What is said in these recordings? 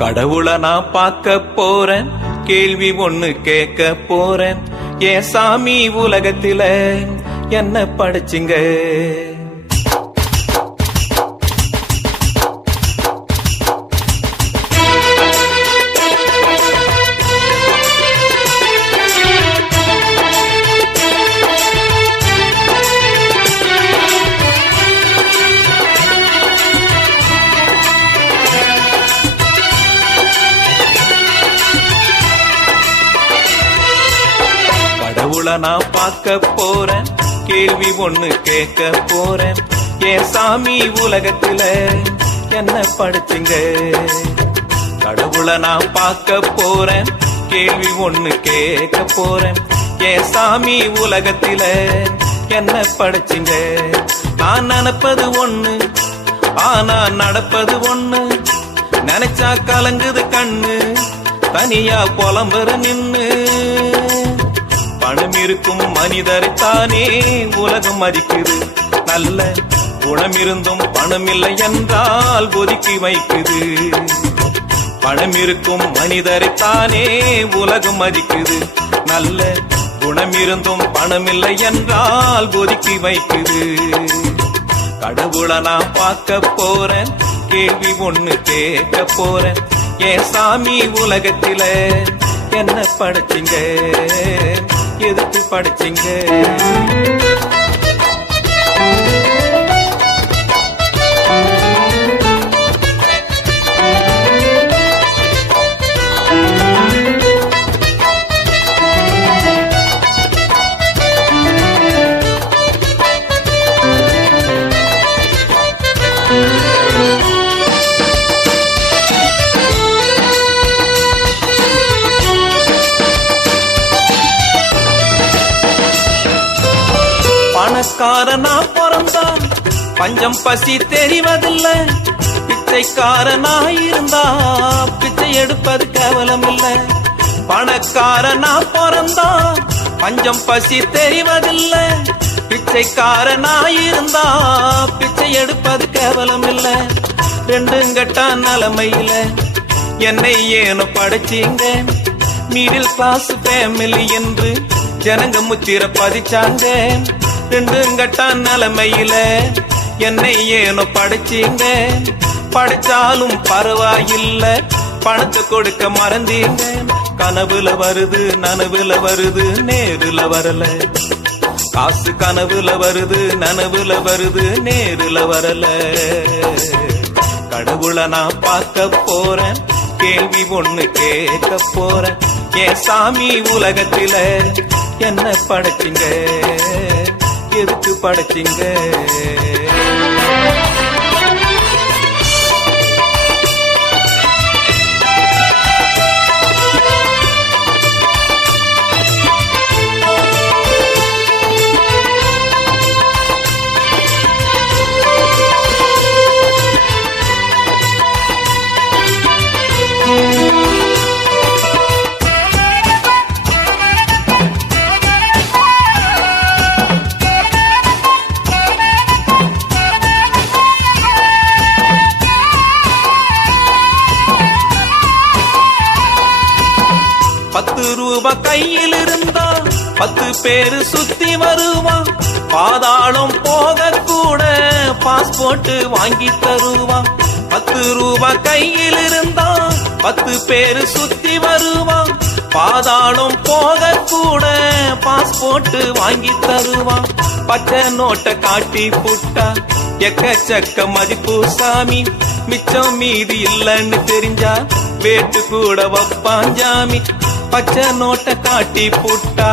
கடவுளை நான் பார்க்க போறேன், கேள்வி ஒண்ணு கேட்க போறேன். ஏன் சாமி உலகத்தில என்ன படைச்சிங்க? கடவுளை நான் பார்க்க போறேன், கேள்வி ஒண்ணு கேட்க போறேன். ஏன் சாமி உலகத்தில என்ன படைச்சிங்க? கடவுளை நான் பார்க்க போறேன், கேள்வி ஒண்ணு கேட்க போறேன். ஏன் சாமி உலகத்தில என்ன படைச்சிங்க? நான் நினைப்பது ஒண்ணு, ஆனா நடப்பது ஒண்ணு. நினைச்சா கலங்குது கண்ணு, தனியா புலம்புற நின்னு. பணம் இருக்கும் மனிதரைத்தானே உலகம் மதிக்குது. நல்ல குணம் இருந்தும் பணம் இல்லை என்றால் ஒதுக்கி வைக்குது. பணம் இருக்கும் மனிதரைத்தானே உலகம் மதிக்குது. நல்ல குணம் இருந்தும் பணம் இல்லை என்றால் ஒதுக்கி வைக்குது. கடவுளை நான் பார்க்க போறேன், கேள்வி ஒண்ணு கேட்க போறேன். ஏன் சாமி உலகத்தில என்ன படைச்சிங்க? எதுக்கு படைச்சிங்க? பணக்காரனா பிறந்தான் பஞ்சம் பசி தெரிவதில்லை. பிச்சைக்காரனா இருந்தா பிச்சை எடுப்பது கேவலம் இல்லை. பணக்காரனா பிறந்தான் பஞ்சம் பசி தெரிவதில்லை. பிச்சைக்காரனா இருந்தா பிச்சை எடுப்பது கேவலம் இல்லை. ரெண்டும் கெட்ட நிலைமையில என்னை ஏனோ படைச்சிங்க. மிடில் கிளாஸ் ஃபேமிலி என்று ஜனங்க முத்திர பதிச்சாங்க. ரெண்டும் கெட்ட நிலைமையில என்னை ஏனோ படைச்சிங்க. படைச்சாலும் பரவாயில்ல, பணத்தை கொடுக்க மறந்தீங்க. கனவுல வருது நனவுல வருது நேருல வரல. காசு கனவுல வருது நனவுல வருது நேருல வரல. கடவுளை நான் பார்க்க போறேன், கேள்வி ஒண்ணு கேட்க போறேன். ஏன் சாமி உலகத்தில என்ன படைச்சிங்க? எதுக்கு படைச்சிங்க? ₹10 கையில் இருந்தா 10 பேரு சுத்தி வருவான். பாதாளம் போக கூட பாஸ்போர்ட் வாங்கி தருவான். ₹10 கையில் இருந்தா 10 பேரு சுத்தி வருவான். பாதாளம் போக கூட பாஸ்போர்ட் வாங்கி தருவான். பச்சை நோட்டை காட்டி புட்டா எக்கச்சக்க மதிப்பு சாமி. மிச்சம் மீதி இல்லன்னு தெரிஞ்சா வேட்டு கூட வப்பான் ஜாமி. பச்சை நோட்டை காட்டி புட்டா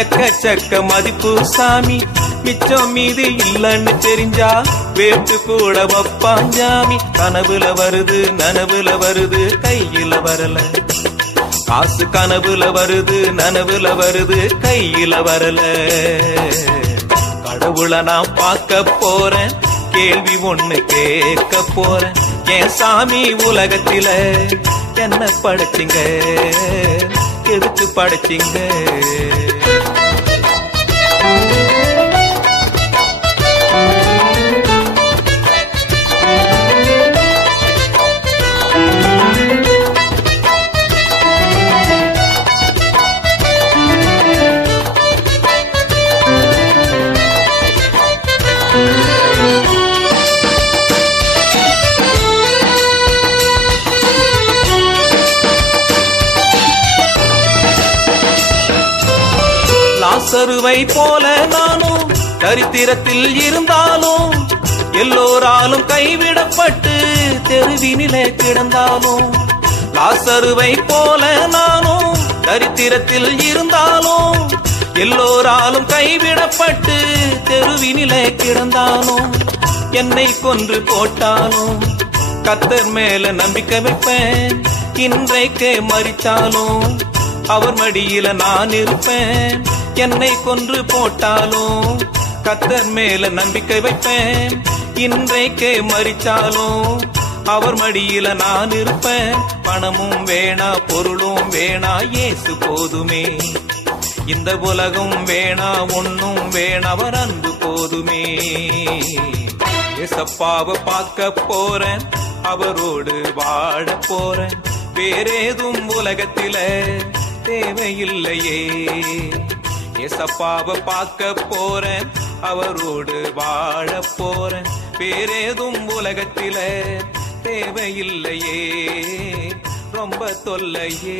எக்கச்சக்க மதிப்பு சாமி. மிச்சம் மீது இல்லன்னு தெரிஞ்சா வேட்டு கூட வப்பான் ஜாமி. கனவுல வருது நனவுல வருது கையில வரல. காசு கனவுல வருது நனவுல வருது கையில வரல. கடவுளை நான் பார்க்க போறேன், கேள்வி ஒண்ணு கேட்க போறேன். ஏன் சாமி உலகத்தில என்ன படைச்சிங்க? எதுக்கு படைச்சிங்க? லாசருவை போல நானும் தரித்திரத்தில் இருந்தாலும், எல்லோராலும் கைவிடப்பட்டு தெருவினிலே கிடந்தாலும், லாசருவை போல நானும் தரித்திரத்தில் இருந்தாலும், எல்லோராலும் கைவிடப்பட்டு தெருவினிலே கிடந்தாலும், என்னை கொன்று போட்டாலும் கர்த்தர் மேல நம்பிக்கை வைப்பேன். இன்றைக்கே மரித்தாலும் அவர் மடியில நான் இருப்பேன். என்னை கொன்று போட்டாலும் கர்த்தர் மேல நம்பிக்கை வைப்பேன். இன்றைக்கே மரித்தாலும் அவர் மடியில நான் இருப்பேன். பணமும் வேணா பொருளும் வேணா இயேசு போதுமே. இந்த உலகம் வேணா ஒன்னும் வேணா அவர் அன்பு போதுமே. ஏசப்பாவை பார்க்க போறேன், அவரோடு வாழ போறேன். வேறேதும் உலகத்தில தேவையில்லையே. ஏசப்பாவை பார்க்க போறேன், அவரோடு வாழ போறேன். வேறேதும் உலகத்தில தேவையில்லையே, ரொம்ப தொல்லையே.